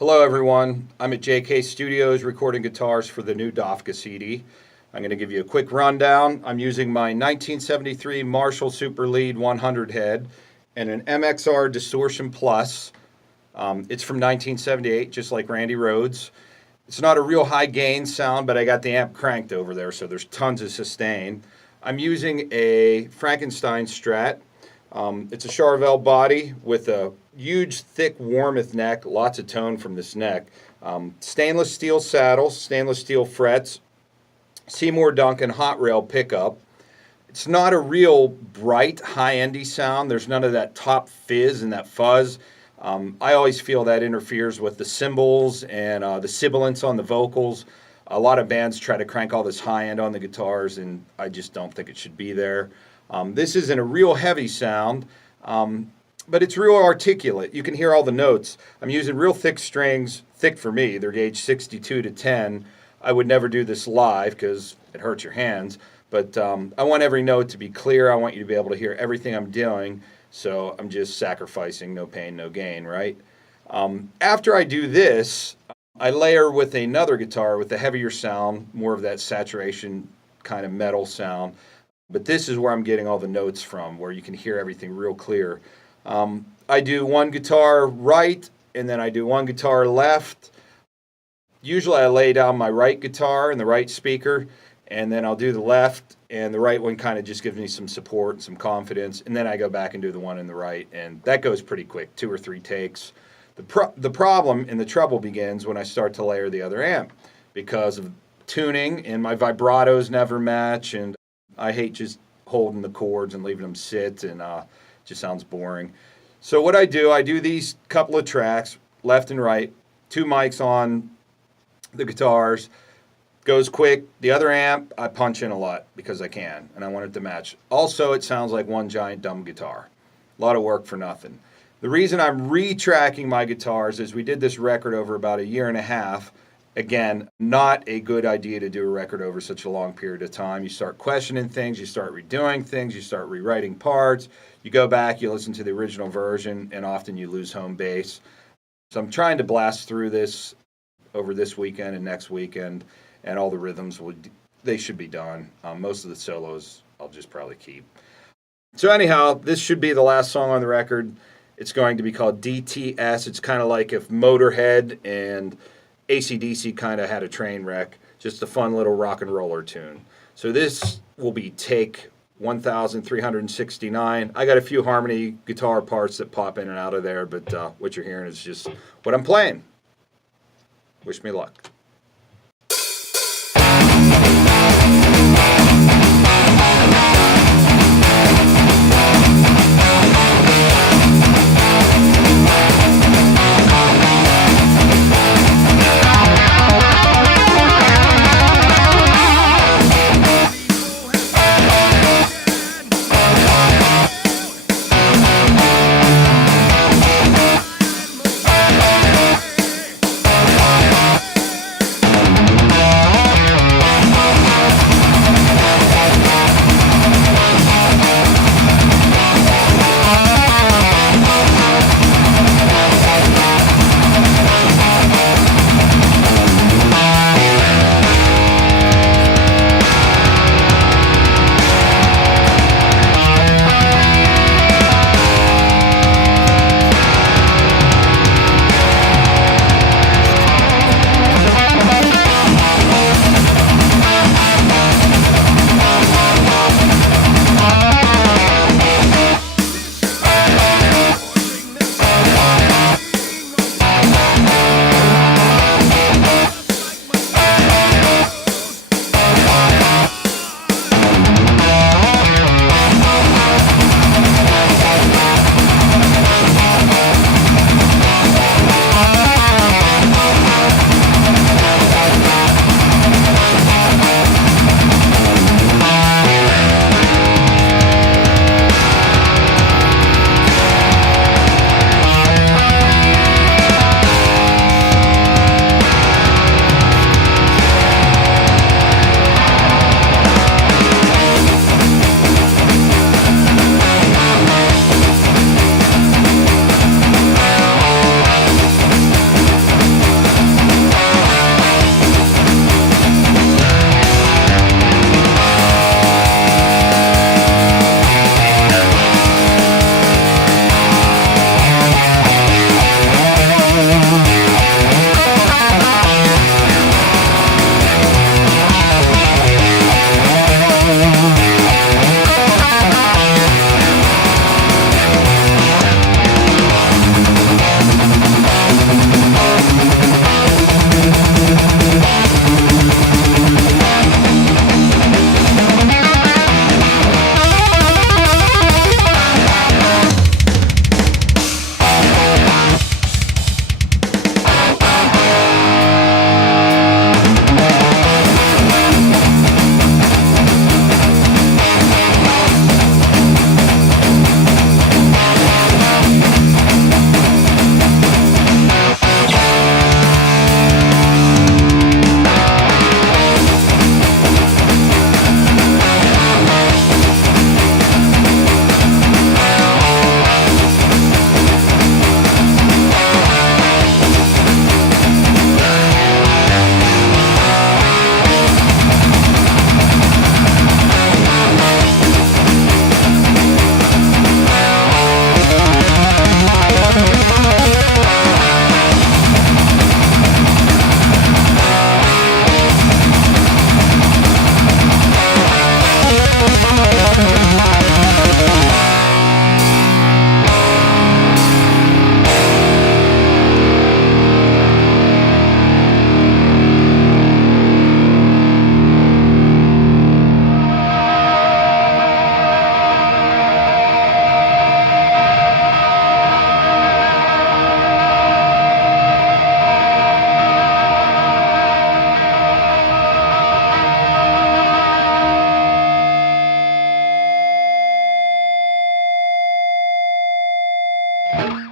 Hello everyone, I'm at JK Studios recording guitars for the new Dofka CD. I'm going to give you a quick rundown. I'm using my 1973 Marshall Super Lead 100 head and an MXR Distortion Plus. It's from 1978, just like Randy Rhoads. It's not a real high gain sound, but I got the amp cranked over there, so there's tons of sustain. I'm using a Frankenstein Strat. It's a Charvel body with a huge, thick Warmoth neck, lots of tone from this neck. Stainless steel saddle, stainless steel frets, Seymour Duncan Hotrail pickup. It's not a real bright, high-endy sound. There's none of that top fizz and that fuzz. I always feel that interferes with the cymbals and the sibilance on the vocals. A lot of bands try to crank all this high end on the guitars, and I just don't think it should be there. This isn't a real heavy sound, but it's real articulate. You can hear all the notes. I'm using real thick strings, thick for me. They're gauge 62 to 10. I would never do this live because it hurts your hands, but I want every note to be clear. I want you to be able to hear everything I'm doing, so I'm just sacrificing no pain, no gain, right? After I do this, I layer with another guitar with a heavier sound, more of that saturation kind of metal sound. But this is where I'm getting all the notes from, where you can hear everything real clear. I do one guitar right, and then I do one guitar left. Usually I lay down my right guitar and the right speaker, and then I'll do the left, and the right one kind of just gives me some support and some confidence, and then I go back and do the one in the right, and that goes pretty quick, 2 or 3 takes. The problem and the trouble begins when I start to layer the other amp, because of tuning, and my vibratos never match, and I hate just holding the chords and leaving them sit, and it just sounds boring. So what I do these couple of tracks, left and right, 2 mics on the guitars, goes quick. The other amp, I punch in a lot because I can, and I want it to match. Also, it sounds like one giant dumb guitar. A lot of work for nothing. The reason I'm retracking my guitars is we did this record over about 1.5 years. Again, not a good idea to do a record over such a long period of time. You start questioning things, you start redoing things, you start rewriting parts. You go back, you listen to the original version, and often you lose home base. So I'm trying to blast through this over this weekend and next weekend, and all the rhythms, they should be done. Most of the solos I'll just probably keep. So anyhow, this should be the last song on the record. It's going to be called DTS. It's kind of like if Motorhead and AC/DC kind of had a train wreck, just a fun little rock and roller tune. So this will be take 1369. I got a few harmony guitar parts that pop in and out of there, but what you're hearing is just what I'm playing. Wish me luck. Bye.